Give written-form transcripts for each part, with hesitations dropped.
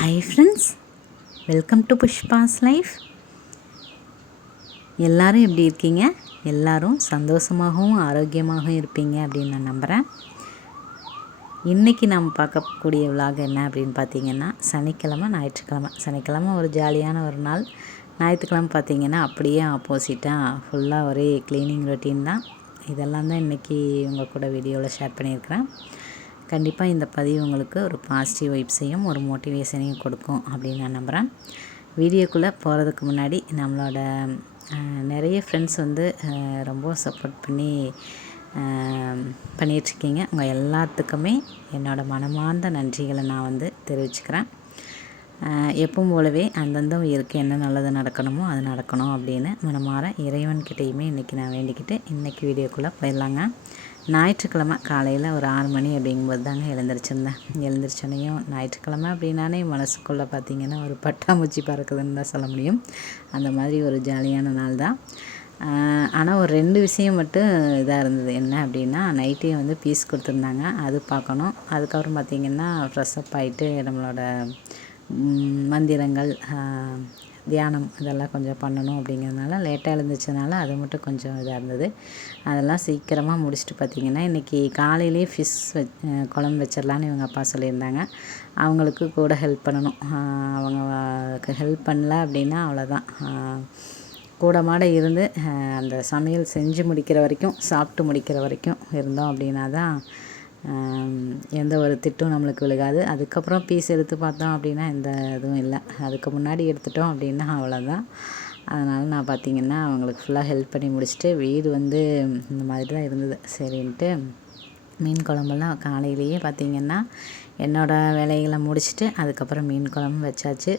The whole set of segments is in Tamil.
Hi friends, welcome to Pushpa's life. எல்லோரும் எப்படி இருக்கீங்க? எல்லோரும் சந்தோஷமாகவும் ஆரோக்கியமாகவும் இருப்பீங்க அப்படின்னு நான் நம்புகிறேன். இன்றைக்கி நம்ம பார்க்கக்கூடிய விலாக் என்ன அப்படின்னு பார்த்தீங்கன்னா, சனிக்கிழமை ஒரு ஜாலியான ஒரு நாள். ஞாயிற்றுக்கிழமை பார்த்திங்கன்னா அப்படியே ஆப்போசிட்டாக ஃபுல்லாக ஒரே க்ளீனிங் ரொட்டீன் தான். இதெல்லாம் தான் இன்றைக்கி உங்கள் கூட வீடியோவில் ஷேர் பண்ணியிருக்கிறேன். கண்டிப்பாக இந்த பதிவு உங்களுக்கு ஒரு பாசிட்டிவ் வைப்ஸையும் ஒரு மோட்டிவேஷனையும் கொடுக்கும் அப்படின்னு நான் நம்புகிறேன். வீடியோக்குள்ளே போகிறதுக்கு முன்னாடி நம்மளோட நிறைய ஃப்ரெண்ட்ஸ் வந்து ரொம்ப சப்போர்ட் பண்ணிகிட்ருக்கீங்க. உங்கள் எல்லாத்துக்குமே என்னோடய மனமார்ந்த நன்றிகளை நான் வந்து தெரிவிச்சுக்கிறேன். எப்பவும் போலவே அந்தந்த உயிருக்கு என்ன நல்லது நடக்கணுமோ அது நடக்கணும் அப்படின்னு மனமாற இறைவன்கிட்டையுமே இன்றைக்கி நான் வேண்டிக்கிட்டு இன்றைக்கி வீடியோக்குள்ளே போயிடலாங்க. ஞாயிற்றுக்கிழமை காலையில் ஒரு 6 மணி அப்படிங்கும்போது தாங்க எழுந்திரிச்சோன்னையும் ஞாயிற்றுக்கிழமை அப்படின்னானே மனசுக்குள்ளே பார்த்திங்கன்னா ஒரு பட்டாம்பூச்சி பறக்குதுன்னு தான் சொல்ல முடியும். அந்த மாதிரி ஒரு ஜாலியான நாள் தான். ஆனால் ஒரு 2 விஷயம் மட்டும் இதாக இருந்தது. என்ன அப்படின்னா, நைட்டே வந்து பீஸ் கொடுத்துருந்தாங்க, அது பார்க்கணும். அதுக்கப்புறம் பார்த்திங்கன்னா ஃப்ரெஷ்அப் ஆகிட்டு நம்மளோட மந்திரங்கள், தியானம் இதெல்லாம் கொஞ்சம் பண்ணணும் அப்படிங்கிறதுனால லேட்டாக எழுந்திரிச்சதுனால அது மட்டும் கொஞ்சம் இதாக இருந்தது. அதெல்லாம் சீக்கிரமாக முடிச்சுட்டு பார்த்திங்கன்னா, இன்றைக்கி காலையிலே ஃபிஷ் குழம்பு வச்சிடலான்னு இவங்க அப்பா சொல்லியிருந்தாங்க. அவங்களுக்கு கூட ஹெல்ப் பண்ணணும். அவங்க ஹெல்ப் பண்ணல அப்படின்னா அவ்வளோதான். கூடமாட இருந்து அந்த சமையல் செஞ்சு முடிக்கிற வரைக்கும், சாப்பிட்டு முடிக்கிற வரைக்கும் இருந்தோம் அப்படின்னா தான் எந்த ஒரு திட்டும் நம்மளுக்கு விழுகாது. அதுக்கப்புறம் பீஸ் எடுத்து பார்த்தோம் அப்படின்னா எந்த இதுவும் இல்லை. அதுக்கு முன்னாடி எடுத்துட்டோம் அப்படின்னா அவ்வளோதான். அதனால் நான் பார்த்திங்கன்னா அவங்களுக்கு ஃபுல்லாக ஹெல்ப் பண்ணி முடிச்சுட்டு வீடு வந்து இந்த மாதிரி தான் இருந்தது. சரின்ட்டு மீன் குழம்பெல்லாம் காலையிலேயே பார்த்திங்கன்னா என்னோடய வேலைகளை முடிச்சுட்டு அதுக்கப்புறம் மீன் குழம்பு வச்சாச்சு.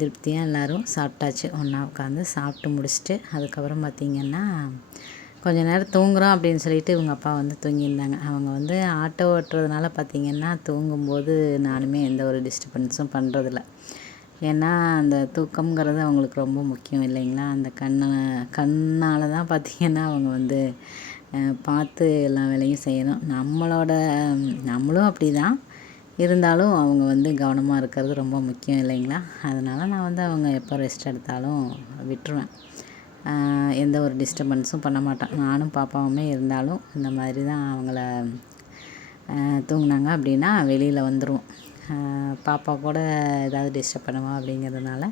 திருப்தியாக எல்லோரும் சாப்பிட்டாச்சு. ஒன்றா உட்காந்து சாப்பிட்டு முடிச்சுட்டு அதுக்கப்புறம் பார்த்திங்கன்னா கொஞ்சம் நேரம் தூங்குகிறோம் அப்படின்னு சொல்லிட்டு இவங்க அப்பா வந்து தூங்கியிருந்தாங்க. அவங்க வந்து ஆட்டோ ஓட்டுறதுனால பார்த்திங்கன்னா தூங்கும்போது நானுமே எந்த ஒரு டிஸ்டர்பன்ஸும் பண்ணுறதில்ல. ஏன்னா அந்த தூக்கம்ங்கிறது அவங்களுக்கு ரொம்ப முக்கியம் இல்லைங்களா? அந்த கண்ணால் தான் பார்த்திங்கன்னா அவங்க வந்து பார்த்து எல்லா வேலையும் செய்யணும். நம்மளும் அப்படி தான் இருந்தாலும் அவங்க வந்து கவனமாக இருக்கிறது ரொம்ப முக்கியம் இல்லைங்களா? அதனால் நான் வந்து அவங்க எப்போ ரெஸ்ட் எடுத்தாலும் விட்டுருவேன். எந்த ஒரு டிஸ்டர்பன்ஸும் பண்ண மாட்டேன். நானும் பாப்பாவுமே இருந்தாலும் இந்த மாதிரி தான் அவங்கள தூங்கினாங்க அப்படின்னா வெளியில் வந்துடுவோம். பாப்பா கூட ஏதாவது டிஸ்டர்ப் பண்ணுவா அப்படிங்கிறதுனால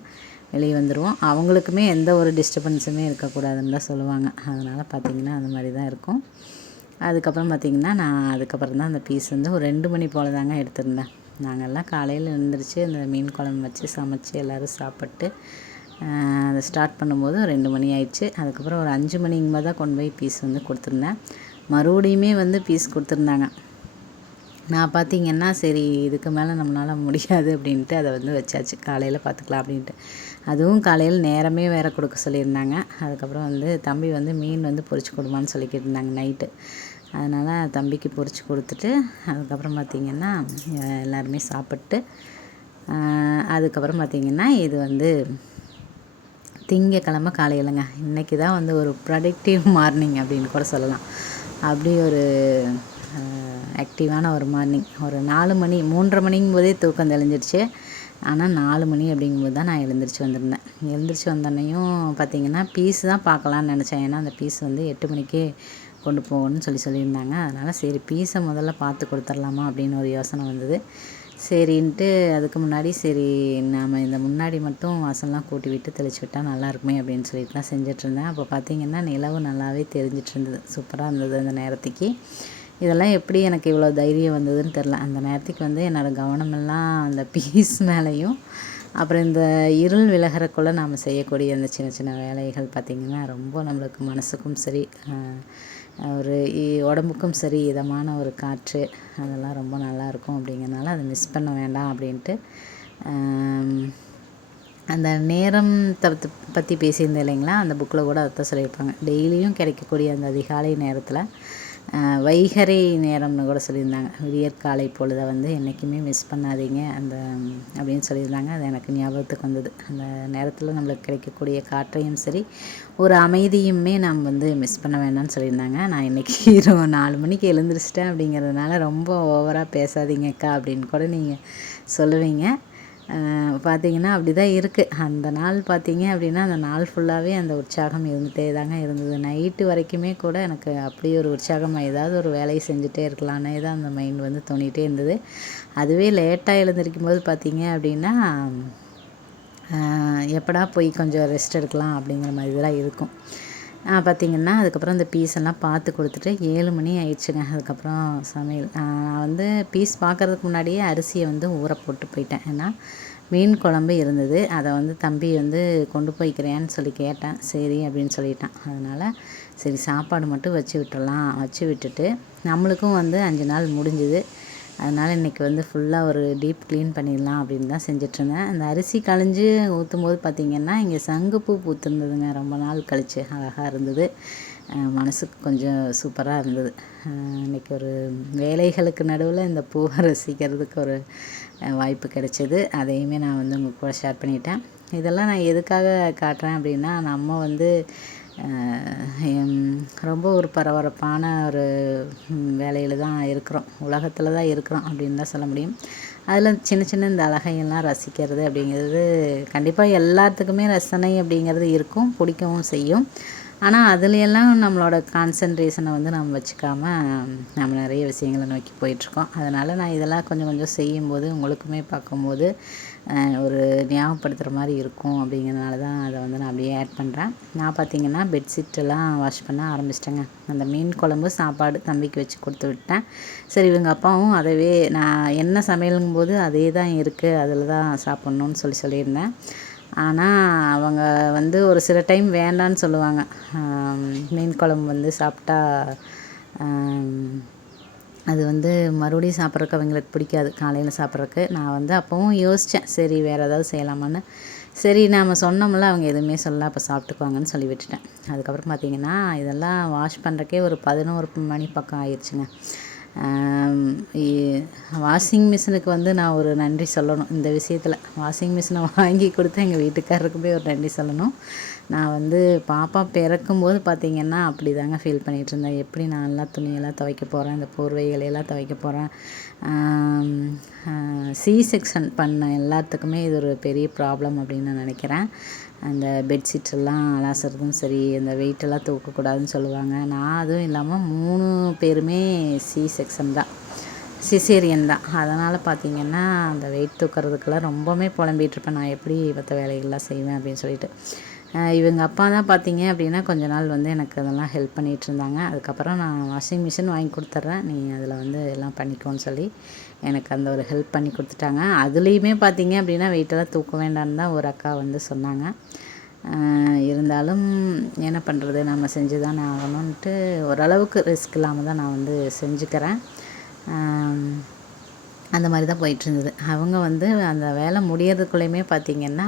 வெளியே வந்துடுவோம். அவங்களுக்குமே எந்த ஒரு டிஸ்டர்பன்ஸுமே இருக்கக்கூடாதுன்னு தான் சொல்லுவாங்க. அதனால் பார்த்திங்கன்னா அந்த மாதிரி தான் இருக்கும். அதுக்கப்புறம் பார்த்திங்கன்னா நான் அதுக்கப்புறம் தான் அந்த பீஸ் வந்து ஒரு 2 மணி போல் தாங்க எடுத்திருந்தேன். நாங்கள்லாம் காலையில் எழுந்திரிச்சு அந்த மீன் குழம்பு வச்சு சமைச்சு எல்லோரும் சாப்பிட்டு அதை ஸ்டார்ட் பண்ணும்போது 2 மணி ஆயிடுச்சு. அதுக்கப்புறம் ஒரு 5 மணிங்கும்போது தான் கொண்டு போய் பீஸ் வந்து கொடுத்துருந்தேன். மறுபடியுமே வந்து பீஸ் கொடுத்துருந்தாங்க. நான் பார்த்திங்கன்னா சரி இதுக்கு மேலே நம்மளால் முடியாது அப்படின்ட்டு அதை வந்து வச்சாச்சு. காலையில் பார்த்துக்கலாம் அப்படின்ட்டு. அதுவும் காலையில் நேரமே வேறு கொடுக்க சொல்லியிருந்தாங்க. அதுக்கப்புறம் வந்து தம்பி வந்து மீன் வந்து பொரிச்சு கொடுமான்னு சொல்லிக்கிட்டு இருந்தாங்க நைட்டு. அதனால் தம்பிக்கு பொரிச்சு கொடுத்துட்டு அதுக்கப்புறம் பார்த்திங்கன்னா எல்லாருமே சாப்பிட்டு அதுக்கப்புறம் பார்த்திங்கன்னா இது வந்து திங்கக்கிழமை காலையிலங்க. இன்றைக்கி தான் வந்து ஒரு ப்ரொடக்டிவ் மார்னிங் அப்படின்னு கூட சொல்லலாம். அப்படி ஒரு ஆக்டிவான ஒரு மார்னிங். ஒரு 4 மணி 3:30 மணிங்கும் போதே தூக்கம் தெளிஞ்சிடுச்சு. ஆனால் 4 மணி அப்படிங்கும்போது தான் நான் எழுந்திரிச்சு வந்தோன்னையும் பார்த்திங்கன்னா பீஸ் தான் பார்க்கலான்னு நினச்சேன். ஏன்னா அந்த பீஸ் வந்து 8 மணிக்கே கொண்டு போகணும்னு சொல்லியிருந்தாங்க. அதனால் சரி பீஸை முதல்ல பார்த்து கொடுத்துர்லாமா அப்படின்னு ஒரு யோசனை வந்தது. சரின்ட்டு அதுக்கு முன்னாடி சரி நாம் இந்த முன்னாடி மட்டும் வாசல்லாம் கூட்டி விட்டு தெளித்து விட்டால் நல்லாயிருக்குமே அப்படின்னு சொல்லிட்டுலாம் செஞ்சிட்ருந்தேன். அப்போ பார்த்திங்கன்னா நிலவு நல்லாவே தெரிஞ்சிட்ருந்தது. சூப்பராக இருந்தது அந்த நேரத்துக்கு. இதெல்லாம் எப்படி எனக்கு இவ்வளோ தைரியம் வந்ததுன்னு தெரில. அந்த நேரத்துக்கு வந்து என்னோடய கவனமெல்லாம் அந்த பீஸ் மேலேயும் அப்புறம் இந்த இருள் விலகிறக்குள்ளே நாம் செய்யக்கூடிய அந்த சின்ன சின்ன வேலைகள் பார்த்திங்கன்னா ரொம்ப நம்மளுக்கு மனசுக்கும் சரி ஒரு உடம்புக்கும் சரி இதமான ஒரு காற்று அதெல்லாம் ரொம்ப நல்லாயிருக்கும். அப்படிங்கிறனால அதை மிஸ் பண்ண வேண்டாம் அப்படின்ட்டு அந்த நேரம் பற்றி பேசியிருந்தேன் இல்லைங்களா? அந்த புக்கில் கூட அதான் சொல்லியிருப்பாங்க. டெய்லியும் கிடைக்கக்கூடிய அந்த அதிகாலை நேரத்தில் வைகறை நேரம்னு கூட சொல்லியிருந்தாங்க. விடியற்காலை பொழுதை வந்து என்றைக்குமே மிஸ் பண்ணாதீங்க அப்படின்னு சொல்லியிருந்தாங்க. அது எனக்கு ஞாபகத்துக்கு வந்தது. அந்த நேரத்தில் நம்மளுக்கு கிடைக்கக்கூடிய காற்றையும் சரி ஒரு அமைதியுமே நம்ம வந்து மிஸ் பண்ண வேண்டாம்னு சொல்லியிருந்தாங்க. நான் இன்றைக்கி 4 மணிக்கு எழுந்திரிச்சிட்டேன் அப்படிங்கிறதுனால ரொம்ப ஓவராக பேசாதீங்கக்கா அப்படின்னு கூட நீங்கள் சொல்லுவீங்க. பார்த்திங்கன்னா அப்படி தான் இருக்குது. அந்த நாள் பார்த்திங்க அப்படின்னா அந்த நாள் ஃபுல்லாகவே அந்த உற்சாகம் இருந்துகிட்டே தாங்க இருந்தது. நைட்டு வரைக்குமே கூட எனக்கு அப்படி ஒரு உற்சாகம், ஏதாவது ஒரு வேலையை செஞ்சுட்டே இருக்கலான்னே தான் அந்த மைண்ட் வந்து தோணிகிட்டே இருந்தது. அதுவே லேட்டாக எழுந்திரிக்கும் போது பார்த்திங்க அப்படின்னா எப்படா போய் கொஞ்சம் ரெஸ்ட் எடுக்கலாம் அப்படிங்கிற மாதிரி தான் இருக்கும். பார்த்திங்கன்னா அதுக்கப்புறம் அந்த பீஸ் எல்லாம் பார்த்து கொடுத்துட்டு 7 மணி ஆயிடுச்சுங்க. அதுக்கப்புறம் சமையல் நான் வந்து பீஸ் பார்க்குறதுக்கு முன்னாடியே அரிசியை வந்து ஊற போட்டு போயிட்டேன். ஏன்னா மீன் குழம்பு இருந்தது. அதை வந்து தம்பி வந்து கொண்டு போய்க்கிறேன்னு சொல்லி கேட்டேன். சரி அப்படின்னு சொல்லிட்டான். அதனால் சரி சாப்பாடு மட்டும் வச்சு விட்டுறலாம், வச்சு விட்டுட்டு நம்மளுக்கும் வந்து 5 நாள் முடிஞ்சுது. அதனால் இன்றைக்கி வந்து ஃபுல்லாக ஒரு டீப் க்ளீன் பண்ணிடலாம் அப்படின்னு தான் செஞ்சிட்ருந்தேன். அந்த அரிசி களைஞ்சி ஊற்றும்போது பார்த்திங்கன்னா இங்கே சங்குப்பூ பூத்துருந்ததுங்க. ரொம்ப நாள் கழித்து அழகாக இருந்தது. மனசுக்கு கொஞ்சம் சூப்பராக இருந்தது. இன்றைக்கி ஒரு வேலைகளுக்கு நடுவில் இந்த பூவை ரசிக்கிறதுக்கு ஒரு வாய்ப்பு கிடைச்சிது. அதையுமே நான் வந்து உங்கள் கூட ஷேர் பண்ணிட்டேன். இதெல்லாம் நான் எதுக்காக காட்டுறேன் அப்படின்னா, நம்ம வந்து ரொம்ப ஒரு பரபரப்பான ஒரு வேலையில் தான் இருக்கிறோம், உலகத்தில் தான் இருக்கிறோம் அப்படின்னு தான் சொல்ல முடியும். அதில் சின்ன சின்ன இந்த அழகையெல்லாம் ரசிக்கிறது அப்படிங்கிறது கண்டிப்பாக எல்லாத்துக்குமே ரசனை அப்படிங்கிறது இருக்கும், பிடிக்கவும் செய்யும். ஆனால் அதுலையெல்லாம் நம்மளோட கான்சன்ட்ரேஷனை வந்து நம்ம வச்சுக்காமல் நம்ம நிறைய விஷயங்களை நோக்கி போயிட்டுருக்கோம். அதனால் நான் இதெல்லாம் கொஞ்சம் கொஞ்சம் செய்யும்போது உங்களுக்குமே பார்க்கும்போது ஒரு ஞாபகப்படுத்துகிற மாதிரி இருக்கும் அப்படிங்கிறதுனால தான் அதை வந்து நான் அப்படியே ஆட் பண்ணுறேன். நான் பார்த்திங்கன்னா பெட்ஷீட்டெல்லாம் வாஷ் பண்ண ஆரம்பிச்சிட்டேங்க. அந்த மீன் குழம்பு சாப்பாடு தம்பிக்கு வச்சு கொடுத்து விட்டேன். சரி இவங்க அப்பாவும் அதவே நான் என்ன சமையலுங்கும்போது அதே தான் இருக்குது, அதில் தான் சாப்பிட்ணுன்னு சொல்லியிருந்தேன். ஆனால் அவங்க வந்து ஒரு சில டைம் வேண்டான்னு சொல்லுவாங்க. மீன் குழம்பு வந்து சாப்பிட்டா அது வந்து மறுபடியும் சாப்பிட்றதுக்கு அவங்களுக்கு பிடிக்காது, காலையில் சாப்பிட்றதுக்கு. நான் வந்து அப்போவும் யோசித்தேன், சரி வேறு ஏதாவது செய்யலாமான்னு. சரி நாம் சொன்னோம்ல, அவங்க எதுவுமே சொல்லல, அப்போ சாப்பிட்டுக்குவாங்கன்னு சொல்லி விட்டுட்டேன். அதுக்கப்புறம் பார்த்திங்கன்னா இதெல்லாம் வாஷ் பண்ணுறக்கே ஒரு 11 மணி பக்கம் ஆயிடுச்சுங்க. வாஷிங் மிஷினுக்கு வந்து நான் ஒரு நன்றி சொல்லணும் இந்த விஷயத்தில். வாஷிங் மிஷினை வாங்கி கொடுத்து எங்கள் வீட்டுக்காரருக்குமே ஒரு நன்றி சொல்லணும். நான் வந்து பாப்பா பிறக்கும்போது பார்த்திங்கன்னா அப்படி தாங்க ஃபீல் பண்ணிகிட்ருந்தேன். எப்படி நான் எல்லாம் துணியெல்லாம் துவைக்க போகிறேன், இந்த போர்வைகளையெல்லாம் துவைக்க போகிறேன். சி செக்ஷன் பண்ண எல்லாத்துக்குமே இது ஒரு பெரிய ப்ராப்ளம் அப்படின்னு நான் நினைக்கிறேன். அந்த பெட்ஷீட்ஸெல்லாம் அலாசுறதும் சரி, அந்த வெயிட்டெல்லாம் தூக்கக்கூடாதுன்னு சொல்லுவாங்க. நான் அதுவும் இல்லாமல் 3 பேருமே சி செக்ஷன் தான், சிசேரியன் தான். அதனால் பார்த்திங்கன்னா அந்த வெயிட் தூக்கிறதுக்கெல்லாம் ரொம்பவுமே புலம்பிகிட்ருப்பேன். நான் எப்படி மற்ற வேலைகள்லாம் செய்வேன் அப்படின்னு சொல்லிட்டு. இவங்க அப்பா தான் பார்த்திங்க அப்படின்னா கொஞ்ச நாள் வந்து எனக்கு அதெல்லாம் ஹெல்ப் பண்ணிகிட்டு இருந்தாங்க. அதுக்கப்புறம் நான் வாஷிங் மிஷின் வாங்கி கொடுத்துட்றேன், நீ அதில் வந்து எல்லாம் பண்ணிக்கோன்னு சொல்லி எனக்கு அந்த ஒரு ஹெல்ப் பண்ணி கொடுத்துட்டாங்க. அதுலேயுமே பார்த்திங்க அப்படின்னா வெயிட்டெல்லாம் தூக்க வேண்டாம்னு தான் ஒரு அக்கா வந்து சொன்னாங்க. இருந்தாலும் என்ன பண்ணுறது, நம்ம செஞ்சு தானே ஆகணுன்ட்டு ஓரளவுக்கு ரிஸ்க் இல்லாமல் தான் நான் வந்து செஞ்சுக்கிறேன். அந்த மாதிரி தான் போயிட்டுருந்தது. அவங்க வந்து அந்த வேலை முடியறதுக்குள்ளேயுமே பார்த்திங்கன்னா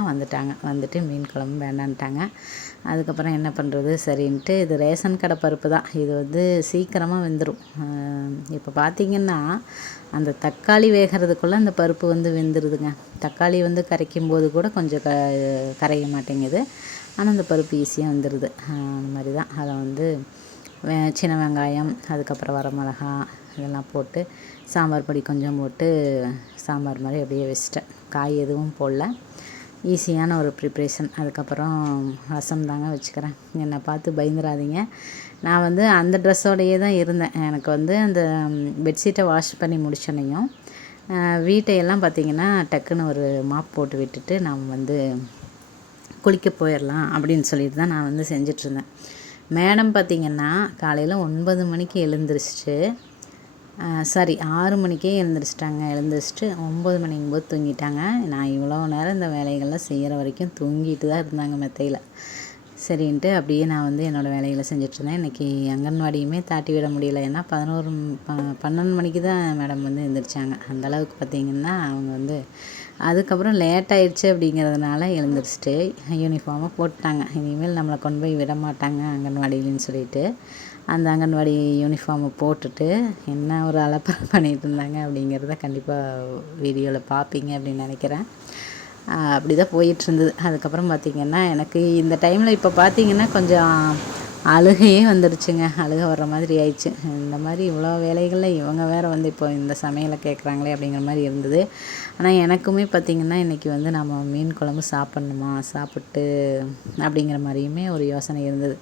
வந்துட்டு மீன் குழம்பு வேண்டான்ட்டாங்க. அதுக்கப்புறம் என்ன பண்ணுறது சரின்ட்டு, இது ரேஷன் கடை பருப்பு தான், இது வந்து சீக்கிரமாக வெந்துடும். இப்போ பார்த்திங்கன்னா அந்த தக்காளி வேகிறதுக்குள்ளே அந்த பருப்பு வந்து வெந்துடுதுங்க. தக்காளி வந்து கரைக்கும் போது கூட கொஞ்சம் கரைய மாட்டேங்குது, ஆனால் அந்த பருப்பு ஈஸியாக வந்துடுது. அந்த மாதிரி தான் அதை வந்து சின்ன வெங்காயம், அதுக்கப்புறம் வரமிளகா இதெல்லாம் போட்டு சாம்பார் பொடி கொஞ்சம் போட்டு சாம்பார் மாதிரி அப்படியே வச்சிட்டேன். காய் எதுவும் போடல, ஈஸியான ஒரு ப்ரிப்ரேஷன். அதுக்கப்புறம் ரசம் தாங்க வச்சுக்கிறேன். என்னை பார்த்து பயந்துடாதீங்க, நான் வந்து அந்த ட்ரெஸ்ஸோடையே தான் இருந்தேன். எனக்கு வந்து அந்த பெட்ஷீட்டை வாஷ் பண்ணி முடிச்சோன்னையும் வீட்டையெல்லாம் பார்த்திங்கன்னா டக்குன்னு ஒரு மாப் போட்டு விட்டுட்டு நாம் வந்து குளிக்க போயிடலாம் அப்படின்னு சொல்லிட்டு தான் நான் வந்து செஞ்சிட்ருந்தேன். மேடம் பார்த்திங்கன்னா காலையில் 9 மணிக்கு எழுந்திரிச்சிட்டு 6 மணிக்கே எழுந்திரிச்சிட்டு 9 மணிங்கும்போது தூங்கிட்டாங்க. நான் இவ்வளோ நேரம் இந்த வேலைகள்லாம் செய்கிற வரைக்கும் தூங்கிட்டு தான் இருந்தாங்க மெத்தையில். சரின்ட்டு அப்படியே நான் வந்து என்னோடய வேலைகளை செஞ்சிட்ருந்தேன். இன்றைக்கி அங்கன்வாடியுமே தாட்டி விட முடியல, ஏன்னா 12 மணிக்கு தான் மேடம் வந்து எழுந்திரிச்சாங்க. அந்தளவுக்கு பார்த்திங்கன்னா அவங்க வந்து அதுக்கப்புறம் லேட் ஆயிடுச்சு அப்படிங்கிறதுனால எழுந்திரிச்சிட்டு யூனிஃபார்மை போட்டாங்க. இனிமேல் நம்மளை கொண்டு போய் விட மாட்டாங்க அங்கன்வாடியிலன்னு சொல்லிட்டு அந்த அங்கன்வாடி யூனிஃபார்மை போட்டுட்டு என்ன ஒரு அலப்பறை பண்ணிகிட்டு இருந்தாங்க அப்படிங்கிறத கண்டிப்பாக வீடியோவில் பார்ப்பீங்க அப்படின்னு நினைக்கிறேன். அப்படி தான் போயிட்டுருந்தது. அதுக்கப்புறம் பார்த்திங்கன்னா எனக்கு இந்த டைமில் இப்போ பார்த்திங்கன்னா கொஞ்சம் அழுகையே வந்துடுச்சுங்க. அழுகை வர்ற மாதிரி ஆயிடுச்சு. இந்த மாதிரி இவ்வளோ வேலைகளில் இவங்க வேறு வந்து இப்போ இந்த சமையலை கேட்குறாங்களே அப்படிங்கிற மாதிரி இருந்தது. ஆனால் எனக்குமே பார்த்திங்கன்னா இன்றைக்கி வந்து நம்ம மீன் குழம்பு சாப்பிட்ணுமா, சாப்பிட்டு அப்படிங்கிற மாதிரியுமே ஒரு யோசனை இருந்தது.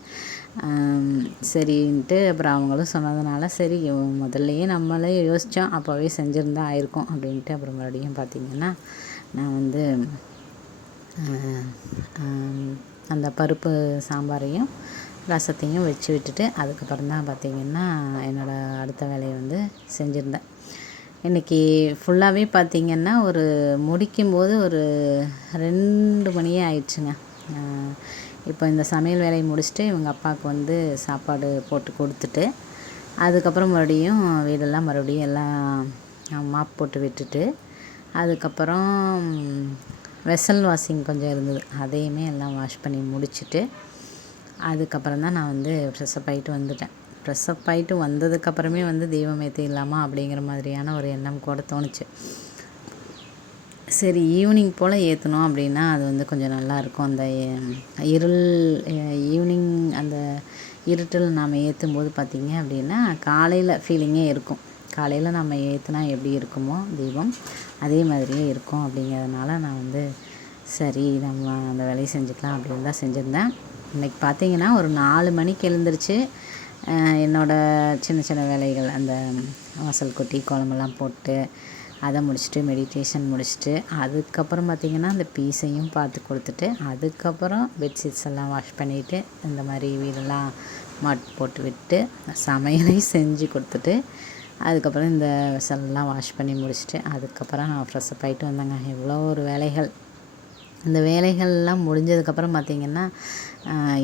சரின்ட்டு அப்புறம் அவங்களும் சொன்னதுனால சரி முதல்லையே நம்மளே யோசித்தோம், அப்போவே செஞ்சுருந்தா ஆயிருக்கும் அப்படின்ட்டு அப்புறம் மறுபடியும் பார்த்திங்கன்னா நான் வந்து அந்த பருப்பு சாம்பாரையும் ரசத்தையும் வச்சு விட்டுட்டு அதுக்கப்புறம் தான் பார்த்திங்கன்னா என்னோடய அடுத்த வேலையை வந்து செஞ்சுருந்தேன். இன்றைக்கி ஃபுல்லாகவே பார்த்திங்கன்னா ஒரு முடிக்கும்போது ஒரு 2 மணியே ஆயிடுச்சுங்க. இப்போ இந்த சமையல் வேலையை முடிச்சுட்டு இவங்க அப்பாவுக்கு வந்து சாப்பாடு போட்டு கொடுத்துட்டு அதுக்கப்புறம் மறுபடியும் வீடெல்லாம் மறுபடியும் எல்லாம் மாப் போட்டு விட்டுட்டு அதுக்கப்புறம் வெசல் வாஷிங் கொஞ்சம் இருந்தது, அதையுமே எல்லாம் வாஷ் பண்ணி முடிச்சுட்டு அதுக்கப்புறம் தான் நான் வந்து ஃப்ரெஷ்அப் ஆகிட்டு வந்துட்டேன். ஃப்ரெஷ்அப் ஆகிட்டு வந்ததுக்கப்புறமே வந்து தீபம் ஏற்றிடலாமா அப்படிங்கிற மாதிரியான ஒரு எண்ணம் கூட தோணுச்சு. சரி ஈவினிங் போல் ஏற்றணும் அப்படின்னா அது வந்து கொஞ்சம் நல்லாயிருக்கும். அந்த ஈவினிங் அந்த இருட்டில் நாம் ஏற்றும்போது பார்த்திங்க அப்படின்னா காலையில் ஃபீலிங்கே இருக்கும். காலையில் நம்ம ஏற்றுனா எப்படி இருக்குமோ தீபம் அதே மாதிரியே இருக்கும். அப்படிங்கிறதுனால நான் வந்து சரி நம்ம அந்த வேலையை செஞ்சுக்கலாம் அப்படின்னு தான் செஞ்சுருந்தேன். இன்றைக்கி பார்த்திங்கன்னா ஒரு 4 மணிக்கு எழுந்திரிச்சு என்னோடய சின்ன சின்ன வேலைகள் அந்த வாசல் கொட்டி குழம்பெல்லாம் போட்டு அதை முடிச்சுட்டு மெடிடேஷன் முடிச்சுட்டு அதுக்கப்புறம் பார்த்திங்கன்னா அந்த பீஸையும் பார்த்து கொடுத்துட்டு அதுக்கப்புறம் பெட்ஷீட்ஸ் எல்லாம் வாஷ் பண்ணிவிட்டு இந்த மாதிரி வீடெல்லாம் மாட் போட்டு விட்டு சமையலை செஞ்சு கொடுத்துட்டு அதுக்கப்புறம் இந்த வெசல்லாம் வாஷ் பண்ணி முடிச்சுட்டு அதுக்கப்புறம் நான் ஃப்ரெஷ்அப் ஆகிட்டு வந்தேங்க. எவ்வளோ ஒரு வேலைகள். இந்த வேலைகள்லாம் முடிஞ்சதுக்கப்புறம் பார்த்திங்கன்னா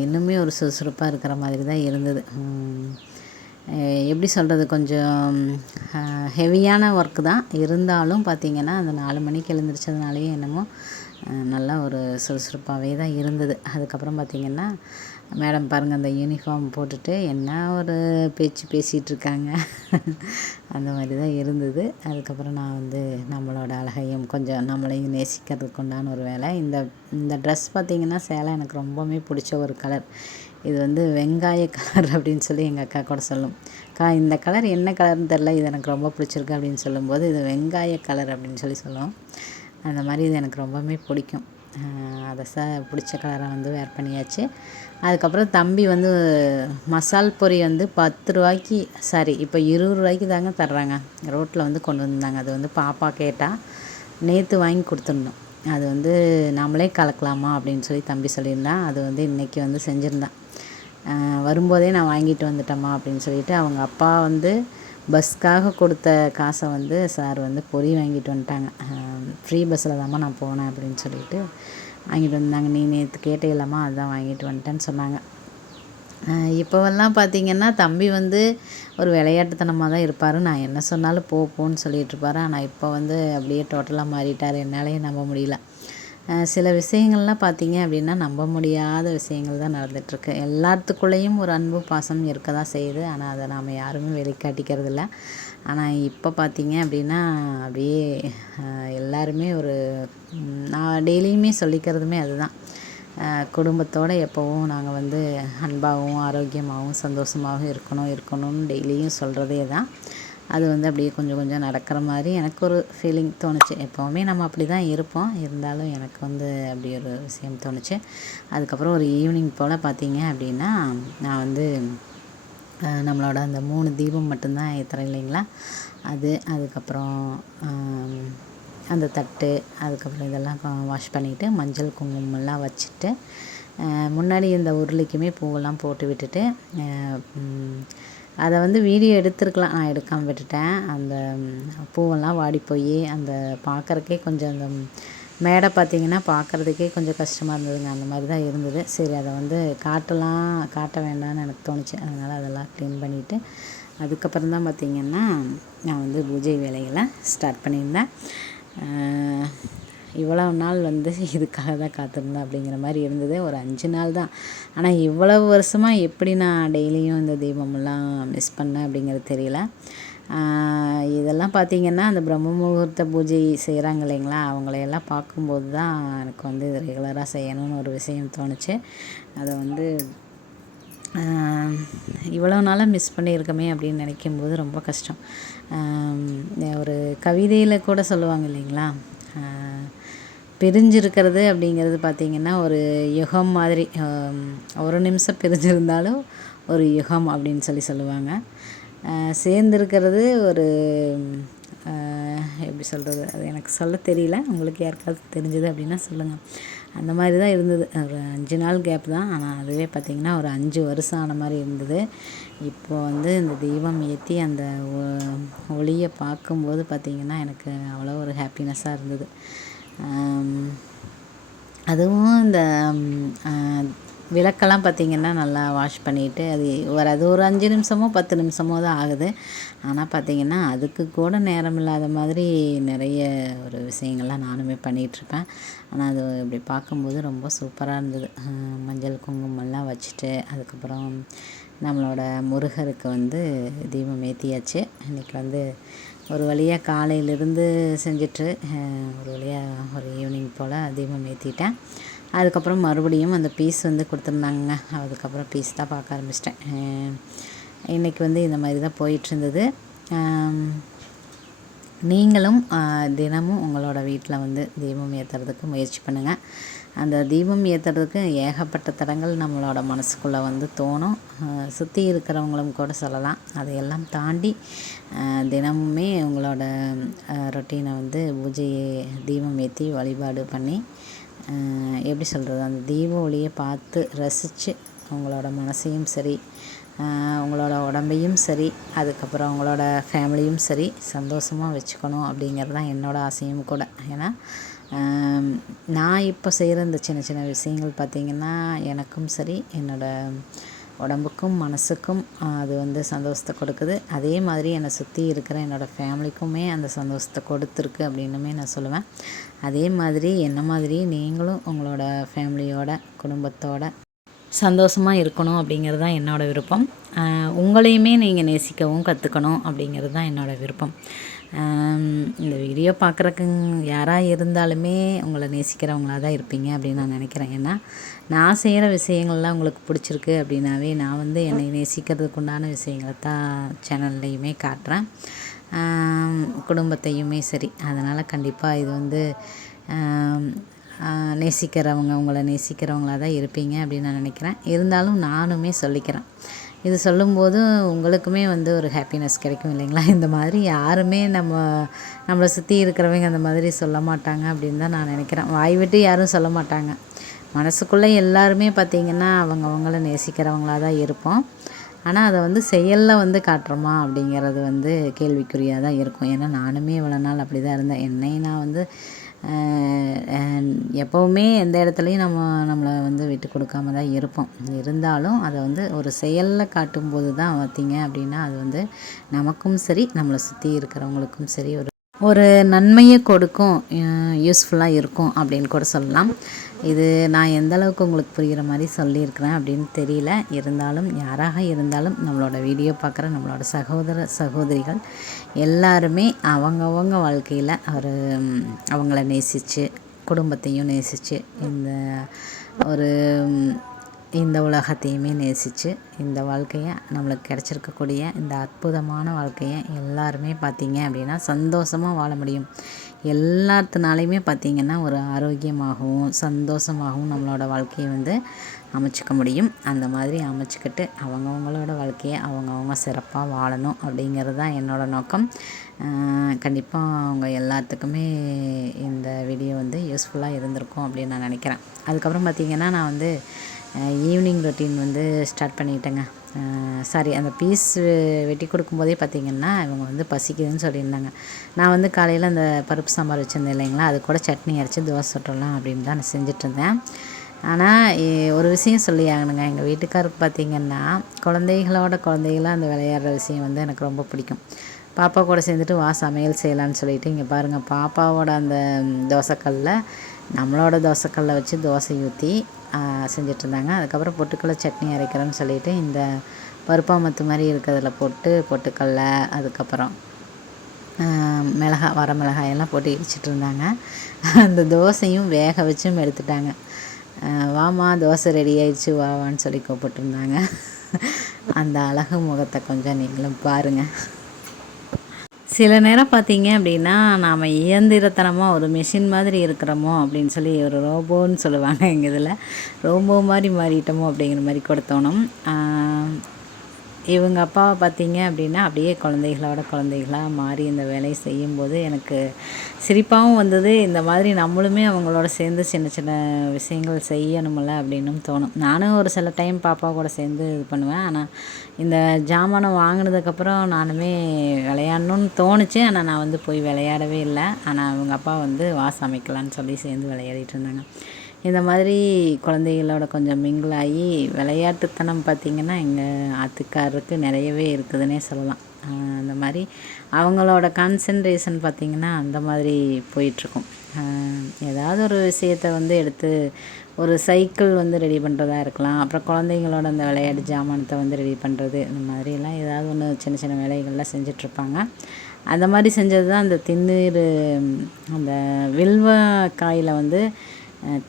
இன்னுமே ஒரு சுறுசுறுப்பாக இருக்கிற மாதிரி தான் இருந்தது. எப்படி சொல்கிறது, கொஞ்சம் ஹெவியான ஒர்க்கு தான் இருந்தாலும் பார்த்திங்கன்னா அந்த 4 மணிக்கு எழுந்திரிச்சதுனாலேயே என்னமோ நல்லா ஒரு சுறுசுறுப்பாகவே தான் இருந்தது. அதுக்கப்புறம் பார்த்திங்கன்னா மேடம் பாருங்கள் அந்த யூனிஃபார்ம் போட்டுட்டு என்ன ஒரு பேச்சு பேசிகிட்டு இருக்காங்க அந்த மாதிரி தான் இருந்தது. அதுக்கப்புறம் நான் வந்து நம்மளோட அழகையும் கொஞ்சம் நம்மளையும் நேசிக்கிறதுக்கு உண்டான ஒரு வேலை. இந்த ட்ரெஸ் பார்த்திங்கன்னா சேலை எனக்கு ரொம்பவுமே பிடிச்ச ஒரு கலர். இது வந்து வெங்காய கலர் அப்படின்னு சொல்லி எங்கள் அக்கா கூட சொல்லும். அக்கா இந்த கலர் என்ன கலர்னு தெரில, இது எனக்கு ரொம்ப பிடிச்சிருக்கு அப்படின்னு சொல்லும்போது இது வெங்காய கலர் அப்படின்னு சொல்லுவோம். அந்த மாதிரி இது எனக்கு ரொம்பவுமே பிடிக்கும். அதை பிடிச்ச கலரை வந்து வேர் பண்ணியாச்சு. அதுக்கப்புறம் தம்பி வந்து மசால் பொரி வந்து 10 ரூபாய்க்கு இப்போ 20 ரூபாய்க்கு தாங்க தர்றாங்க. ரோட்டில் வந்து கொண்டு வந்தாங்க. அது வந்து பாப்பா கேட்டால் நேற்று வாங்கி கொடுத்துருந்தோம். அது வந்து நாமளே கலக்கலாமா அப்படின்னு சொல்லி தம்பி சொல்லியிருந்தான். அது வந்து இன்றைக்கி வந்து செஞ்சுருந்தான். வரும்போதே நான் வாங்கிட்டு வந்துட்டேம்மா அப்படின்னு சொல்லிட்டு அவங்க அப்பா வந்து பஸ்க்காக கொடுத்த காசை வந்து சார் வந்து பொரி வாங்கிட்டு வந்துட்டாங்க. ஃப்ரீ பஸ்ஸில் தாம்மா நான் போனேன் அப்படின்னு சொல்லிட்டு வாங்கிட்டு வந்தாங்க. நீ நேற்று கேட்டே அதுதான் வாங்கிட்டு வந்துட்டேன்னு சொன்னாங்க. இப்போவெல்லாம் பார்த்திங்கன்னா தம்பி வந்து ஒரு விளையாட்டுத்தனமாக தான் இருப்பார். நான் என்ன சொன்னாலும் போன்னு சொல்லிகிட்ருப்பார். ஆனால் இப்போ வந்து அப்படியே டோட்டலாக மாறிட்டார். என்னாலேயே நம்ப முடியல. சில விஷயங்கள்லாம் பார்த்திங்க அப்படின்னா நம்ப முடியாத விஷயங்கள் தான் நடந்துகிட்ருக்கு. எல்லாத்துக்குள்ளேயும் ஒரு அன்பு பாசம் இருக்க தான் செய்யுது. ஆனால் அதை நாம் யாருமே வெளிக்காட்டிக்கிறதில்ல. ஆனால் இப்போ பார்த்திங்க அப்படின்னா அப்படியே எல்லாருமே நான் டெய்லியுமே சொல்லிக்கிறதுமே அதுதான். குடும்பத்தோடு எப்போவும் நாங்கள் வந்து அன்பாகவும் ஆரோக்கியமாகவும் சந்தோஷமாகவும் இருக்கணும்னு டெய்லியும் சொல்கிறதே தான். அது வந்து அப்படியே கொஞ்சம் கொஞ்சம் நடக்கிற மாதிரி எனக்கு ஒரு ஃபீலிங் தோணுச்சு. எப்போவுமே நம்ம அப்படி தான் இருப்போம். இருந்தாலும் எனக்கு வந்து அப்படி ஒரு விஷயம் தோணுச்சு. அதுக்கப்புறம் ஒரு ஈவினிங் போல் பார்த்திங்க அப்படின்னா நான் வந்து நம்மளோட அந்த 3 தீபம் மட்டும்தான் ஏற்றுறேன் இல்லைங்களா, அதுக்கப்புறம் அந்த தட்டு அதுக்கப்புறம் இதெல்லாம் வாஷ் பண்ணிவிட்டு மஞ்சள் குங்குமம்லாம் வச்சுட்டு முன்னாடி இந்த உருளைக்குமே பூவெல்லாம் போட்டு விட்டுட்டு அதை வந்து வீடியோ எடுத்துருக்கலாம். நான் எடுக்காமல் விட்டுட்டேன். அந்த பூவெல்லாம் வாடி போய் அந்த பார்க்குறக்கே கொஞ்சம் அந்த மேடை பார்த்திங்கன்னா பார்க்குறதுக்கே கொஞ்சம் கஷ்டமாக இருந்ததுங்க. அந்த மாதிரி தான் இருந்தது. சரி அதை வந்து காட்ட வேண்டாம்னு எனக்கு தோணுச்சு. அதனால் அதெல்லாம் க்ளீன் பண்ணிவிட்டு அதுக்கப்புறம் தான் பார்த்திங்கன்னா நான் வந்து பூஜை வேலைகளை ஸ்டார்ட் பண்ணியிருந்தேன். இவ்வளோ நாள் வந்து இதுக்காக தான் காத்திருந்தேன் அப்படிங்கிற மாதிரி இருந்தது. ஒரு 5 நாள் தான். ஆனால் இவ்வளவு வருஷமாக எப்படி நான் டெய்லியும் இந்த தீபமெல்லாம் மிஸ் பண்ணேன் அப்படிங்கிறது தெரியல. இதெல்லாம் பார்த்திங்கன்னா அந்த பிரம்ம முகூர்த்த பூஜை செய்கிறாங்க இல்லைங்களா, அவங்களையெல்லாம் பார்க்கும்போது தான் எனக்கு வந்து இது ரெகுலராக செய்யணும்னு ஒரு விஷயம் தோணுச்சு. அதை வந்து இவ்வளோ நாளாக மிஸ் பண்ணியிருக்கோமே அப்படின்னு நினைக்கும்போது ரொம்ப கஷ்டம். ஒரு கவிதையில் கூட சொல்லுவாங்க இல்லைங்களா, பிரிஞ்சிருக்கிறது அப்படிங்கிறது பார்த்திங்கன்னா ஒரு யுகம் மாதிரி. ஒரு நிமிஷம் பிரிஞ்சிருந்தாலும் ஒரு யுகம் அப்படின்னு சொல்லுவாங்க. சேர்ந்துருக்கிறது ஒரு எப்படி சொல்கிறது, அது எனக்கு சொல்ல தெரியல. உங்களுக்கு யாருக்காவது தெரிஞ்சது அப்படின்னா சொல்லுங்கள். அந்த மாதிரி தான் இருந்தது. ஒரு 5 நாள் கேப் தான். ஆனால் அதுவே பார்த்திங்கன்னா ஒரு 5 வருஷம் ஆன மாதிரி இருந்தது. இப்போது வந்து இந்த தீபம் ஏற்றி அந்த ஒளியை பார்க்கும்போது பார்த்திங்கன்னா எனக்கு அவ்வளோ ஒரு ஹாப்பினஸ்ஸாக இருந்தது. அதுவும் இந்த விளக்கெல்லாம் பார்த்திங்கன்னா நல்லா வாஷ் பண்ணிவிட்டு அது ஒரு 5 நிமிஷமோ 10 நிமிஷமோ தான் ஆகுது. ஆனால் பார்த்திங்கன்னா அதுக்கு கூட நேரம் இல்லாத மாதிரி நிறைய ஒரு விஷயங்கள்லாம் நானுமே பண்ணிகிட்ருப்பேன். ஆனால் அது இப்படி பார்க்கும்போது ரொம்ப சூப்பராக இருந்தது. மஞ்சள் குங்குமம்லாம் வச்சுட்டு அதுக்கப்புறம் நம்மளோட முருகருக்கு வந்து தீபம் ஏற்றியாச்சு. இன்றைக்கி வந்து ஒரு வழியாக காலையிலேருந்து செஞ்சுட்டு ஒரு வழியாக ஒரு ஈவினிங் போல் தீபம் ஏற்றிட்டேன். அதுக்கப்புறம் மறுபடியும் அந்த பீஸ் வந்து கொடுத்துருந்தாங்க. அதுக்கப்புறம் பீஸ் தான் பார்க்க ஆரம்பிச்சிட்டேன். இன்றைக்கி வந்து இந்த மாதிரி தான் போயிட்டுருந்தது. நீங்களும் தினமும் உங்களோட வீட்டில் வந்து தீபம் ஏற்றுறதுக்கு முயற்சி பண்ணுங்கள். அந்த தீபம் ஏற்றுறதுக்கு ஏகப்பட்ட தடங்கள் நம்மளோட மனசுக்குள்ளே வந்து தோணும். சுற்றி இருக்கிறவங்களும் கூட சொல்லலாம். அதையெல்லாம் தாண்டி தினமுமே உங்களோட ரொட்டீனை வந்து பூஜையை தீபம் ஏற்றி வழிபாடு பண்ணி எப்படி சொல்கிறது, அந்த தீப ஒளியை பார்த்து ரசித்து உங்களோட மனசையும் சரி, உங்களோட உடம்பையும் சரி, அதுக்கப்புறம் உங்களோட ஃபேமிலியும் சரி சந்தோஷமாக வச்சுக்கணும் அப்படிங்கிறது தான் என்னோடய ஆசையும் கூட. ஏன்னா நான் இப்போ செய்கிற இந்த சின்ன சின்ன விஷயங்கள் பார்த்திங்கன்னா எனக்கும் சரி, என்னோடய உடம்புக்கும் மனசுக்கும் அது வந்து சந்தோஷத்தை கொடுக்குது. அதே மாதிரி என்னை சுற்றி இருக்கிற என்னோடய ஃபேமிலிக்குமே அந்த சந்தோஷத்தை கொடுத்துருக்கு அப்படின்னுமே நான் சொல்லுவேன். அதே மாதிரி என்ன மாதிரி நீங்களும் உங்களோட ஃபேமிலியோட குடும்பத்தோட சந்தோஷமாக இருக்கணும் அப்படிங்கிறது தான் என்னோடய விருப்பம். உங்களையுமே நீங்கள் நேசிக்கவும் கற்றுக்கணும் அப்படிங்கிறது தான் என்னோடய விருப்பம். இந்த வீடியோ பார்க்குறக்கு யாராக இருந்தாலுமே உங்களை நேசிக்கிறவங்களாக தான் இருப்பீங்க அப்படின்னு நான் நினைக்கிறேன். ஏன்னா நான் செய்கிற விஷயங்கள்லாம் உங்களுக்கு பிடிச்சிருக்கு அப்படின்னாவே நான் வந்து என்னை நேசிக்கிறதுக்கு உண்டான விஷயங்களை தான் சேனல்லையுமே காட்டுறேன், குடும்பத்தையுமே சரி. அதனால் கண்டிப்பாக இது வந்து நேசிக்கிறவங்க உங்களை நேசிக்கிறவங்களாக தான் இருப்பீங்க அப்படின்னு நான் நினைக்கிறேன். இருந்தாலும் நானுமே சொல்லிக்கிறேன். இது சொல்லும்போது உங்களுக்குமே வந்து ஒரு ஹாப்பினஸ் கிடைக்கும் இல்லைங்களா. இந்த மாதிரி யாருமே நம்மளை சுற்றி இருக்கிறவங்க அந்த மாதிரி சொல்ல மாட்டாங்க அப்படின்னு தான் நான் நினைக்கிறேன். வாய் விட்டு யாரும் சொல்ல மாட்டாங்க. மனசுக்குள்ளே எல்லாருமே பார்த்திங்கன்னா அவங்கள நேசிக்கிறவங்களாக தான் இருப்போம். ஆனால் அதை வந்து செயலில் வந்து காட்டுறோமா அப்படிங்கிறது வந்து கேள்விக்குறியாக தான் இருக்கும். ஏன்னா நானுமே இவ்வளோ நாள் அப்படி தான் இருந்தேன். நான் வந்து எப்போவுமே எந்த இடத்துலையும் நம்மளை வந்து விட்டு கொடுக்காம தான் இருப்போம். இருந்தாலும் அதை வந்து ஒரு செயலில் காட்டும்போது தான் பார்த்திங்க அப்படின்னா அது வந்து நமக்கும் சரி, நம்மளை சுற்றி இருக்கிறவங்களுக்கும் சரி ஒரு நன்மையை கொடுக்கும், யூஸ்ஃபுல்லாக இருக்கும் அப்படின்னு கூட சொல்லலாம். இது நான் எந்த அளவுக்கு உங்களுக்கு புரிகிற மாதிரி சொல்லியிருக்கிறேன் அப்படின்னு தெரியல. இருந்தாலும் யாராக இருந்தாலும் நம்மளோட வீடியோ பார்க்குற நம்மளோட சகோதர சகோதரிகள் எல்லாருமே அவங்கவங்க வாழ்க்கையில் அவங்கள நேசித்து குடும்பத்தையும் நேசித்து இந்த உலகத்தையுமே நேசித்து இந்த வாழ்க்கையை நம்மளுக்கு கிடச்சிருக்கக்கூடிய இந்த அற்புதமான வாழ்க்கையை எல்லாருமே பார்த்திங்க அப்படின்னா சந்தோஷமாக வாழ முடியும். எல்லாத்துனாலையுமே பார்த்திங்கன்னா ஒரு ஆரோக்கியமாகவும் சந்தோஷமாகவும் நம்மளோட வாழ்க்கையை வந்து அமைச்சிக்க முடியும். அந்த மாதிரி அமைச்சிக்கிட்டு அவங்கவுங்களோட வாழ்க்கையை அவங்கவுங்க சிறப்பாக வாழணும் அப்படிங்கிறது தான் என்னோடய நோக்கம். கண்டிப்பாக அவங்க எல்லாத்துக்குமே இந்த வீடியோ வந்து யூஸ்ஃபுல்லாக இருந்திருக்கும் அப்படின்னு நான் நினைக்கிறேன். அதுக்கப்புறம் பார்த்திங்கன்னா நான் வந்து ஈவினிங் ரொட்டீன் வந்து ஸ்டார்ட் பண்ணிட்டேங்க. அந்த பீஸ் வெட்டி கொடுக்கும்போதே பார்த்திங்கன்னா இவங்க வந்து பசிக்குதுன்னு சொல்லியிருந்தாங்க. நான் வந்து காலையில் அந்த பருப்பு சாம்பார் வச்சுருந்தேன் இல்லைங்களா, அது கூட சட்னி அரைச்சி தோசை சுட்டுடலாம் அப்படின்னு தான் நான் செஞ்சிட்ருந்தேன். ஆனால் ஒரு விஷயம் சொல்லி ஆகணுங்க. எங்கள் வீட்டுக்காருக்கு பார்த்திங்கன்னா குழந்தைகளாக அந்த விளையாடுற விஷயம் வந்து எனக்கு ரொம்ப பிடிக்கும். பாப்பா கூட சேர்ந்துட்டு வா சமையல் செய்யலான்னு சொல்லிவிட்டு இங்கே பாருங்கள், பாப்பாவோட அந்த தோசைக்கல்லில் நம்மளோட தோசைக்கல்லை வச்சு தோசை ஊற்றி செஞ்சிட்ருந்தாங்க. அதுக்கப்புறம் பொட்டுக்கடலை சட்னி அரைக்கிறேன்னு சொல்லிவிட்டு இந்த பருப்பாமத்து மாதிரி இருக்கிறதுல போட்டு பொட்டுக்கடலை அதுக்கப்புறம் வர மிளகாயெல்லாம் போட்டு இடிச்சிட்டு இருந்தாங்க. அந்த தோசையும் வேக வச்சும் எடுத்துட்டாங்க. வாமா தோசை ரெடி ஆயிடுச்சு வாவான்னு சொல்லி கூப்பிட்டுருந்தாங்க. அந்த அழகு முகத்தை கொஞ்சம் நீங்களும் பாருங்கள். சில நேரம் பார்த்தீங்க அப்படின்னா நாம் இயந்திரத்தனமாக ஒரு மிஷின் மாதிரி இருக்கிறோமோ அப்படின்னு சொல்லி ஒரு ரோபோன்னு சொல்லுவாங்க எங்கள் இதில். ரோபோ மாதிரி மாறிட்டோமோ அப்படிங்கிற மாதிரி கூட தோணும். இவங்க அப்பாவை பார்த்தீங்க அப்படின்னா அப்படியே குழந்தைகளாக மாறி இந்த வேலையை செய்யும்போது எனக்கு சிரிப்பாகவும் வந்தது. இந்த மாதிரி நம்மளுமே அவங்களோட சேர்ந்து சின்ன சின்ன விஷயங்கள் செய்யணுமில்ல அப்படின்னும் தோணும். நானும் ஒரு சில டைம் பாப்பா கூட சேர்ந்து இது பண்ணுவேன். ஆனால் இந்த ஜாமானை வாங்கினதுக்கப்புறம் நானுமே விளையாடணுன்னு தோணுச்சு. ஆனால் நான் வந்து போய் விளையாடவே இல்லை. ஆனால் அவங்க அப்பா வந்து வா சமைக்கலான்னு சொல்லி சேர்ந்து விளையாடிட்டு இருந்தாங்க. இந்த மாதிரி குழந்தைகளோட கொஞ்சம் மிங்கிளாகி விளையாட்டுத்தனம் பார்த்திங்கன்னா எங்கள் ஆத்துக்காரருக்கு நிறையவே இருக்குதுன்னே சொல்லலாம். அந்த மாதிரி அவங்களோட கான்சன்ட்ரேஷன் பார்த்திங்கன்னா அந்த மாதிரி போயிட்டுருக்கும். ஏதாவது ஒரு விஷயத்தை வந்து எடுத்து ஒரு சைக்கிள் வந்து ரெடி பண்ணுறதா இருக்கலாம். அப்புறம் குழந்தைங்களோட அந்த விளையாட்டு ஜாமானத்தை வந்து ரெடி பண்ணுறது, இந்த மாதிரிலாம் ஏதாவது ஒன்று சின்ன சின்ன வேலைகள்லாம் செஞ்சிட்ருப்பாங்க. அந்த மாதிரி செஞ்சது தான் அந்த திண்ணீர், அந்த வில்வ காயில் வந்து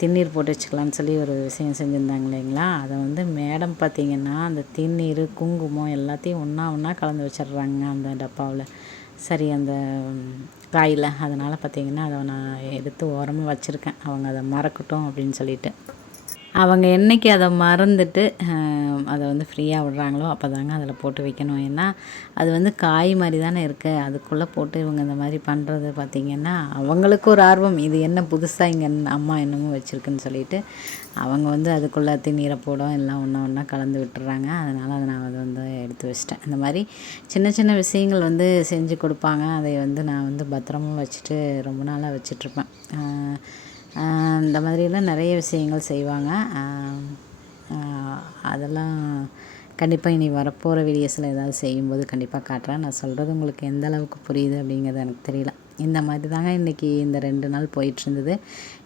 திண்ணீர் போட்டு வச்சுக்கலான்னு சொல்லி ஒரு விஷயம் செஞ்சுருந்தாங்க இல்லைங்களா. அதை வந்து மேடம் பார்த்திங்கன்னா அந்த திண்ணீர், குங்குமம் எல்லாத்தையும் ஒன்றா கலந்து வச்சிடுறாங்க அந்த டப்பாவில். சரி அந்த காயில். அதனால் பார்த்திங்கன்னா அதை நான் எடுத்து ஓரமாக வச்சுருக்கேன். அவங்க அதை மறக்கட்டும் அப்படின்னு சொல்லிட்டு. அவங்க என்றைக்கு அதை மறந்துட்டு அதை வந்து ஃப்ரீயாக விடுறாங்களோ அப்போ தாங்க அதில் போட்டு வைக்கணும். ஏன்னா அது வந்து காய் மாதிரி தானே இருக்குது. அதுக்குள்ளே போட்டு இவங்க இந்த மாதிரி பண்ணுறது பார்த்திங்கன்னா அவங்களுக்கு ஒரு ஆர்வம். இது என்ன புதுசாக இங்கே அம்மா என்னமோ வச்சுருக்குன்னு சொல்லிட்டு அவங்க வந்து அதுக்குள்ளே திண்ணீரை போடும் எல்லாம் ஒன்றா கலந்து விட்டுறாங்க. அதனால் அதை நான் அதை வந்து எடுத்து வச்சிட்டேன். இந்த மாதிரி சின்ன சின்ன விஷயங்கள் வந்து செஞ்சு கொடுப்பாங்க. அதை வந்து நான் வந்து பத்திரமா வச்சுட்டு ரொம்ப நாளாக வச்சிட்ருப்பேன். இந்த மாதிரியெல்லாம் நிறைய விஷயங்கள் செய்வாங்க. அதெல்லாம் கண்டிப்பாக இனி வரப்போகிற வீடியோஸில் ஏதாவது செய்யும்போது கண்டிப்பாக காட்டுறேன். நான் சொல்கிறது உங்களுக்கு எந்த அளவுக்கு புரியுது அப்படிங்கிறது எனக்கு தெரியல. இந்த மாதிரி தாங்க இன்றைக்கி இந்த 2 நாள் போயிட்டுருந்தது.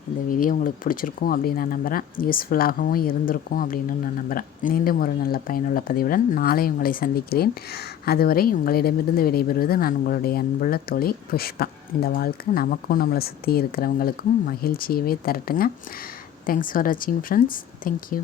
இந்த வீடியோ உங்களுக்கு பிடிச்சிருக்கும் அப்படின்னு நான் நம்புகிறேன். யூஸ்ஃபுல்லாகவும் இருந்திருக்கும் அப்படின்னு நான் நம்புகிறேன். மீண்டும் ஒரு நல்ல பயனுள்ள பதிவுடன் நாளை உங்களை சந்திக்கிறேன். அதுவரை உங்களிடமிருந்து விடைபெறுவது நான் உங்களுடைய அன்புள்ள தோழி புஷ்பா. இந்த வாழ்க்கை நமக்கும் நம்மளை சுற்றி இருக்கிறவங்களுக்கும் மகிழ்ச்சியவே தரட்டுங்க. தேங்க்ஸ் ஃபார் வாட்சிங் ஃப்ரெண்ட்ஸ். தேங்க்யூ.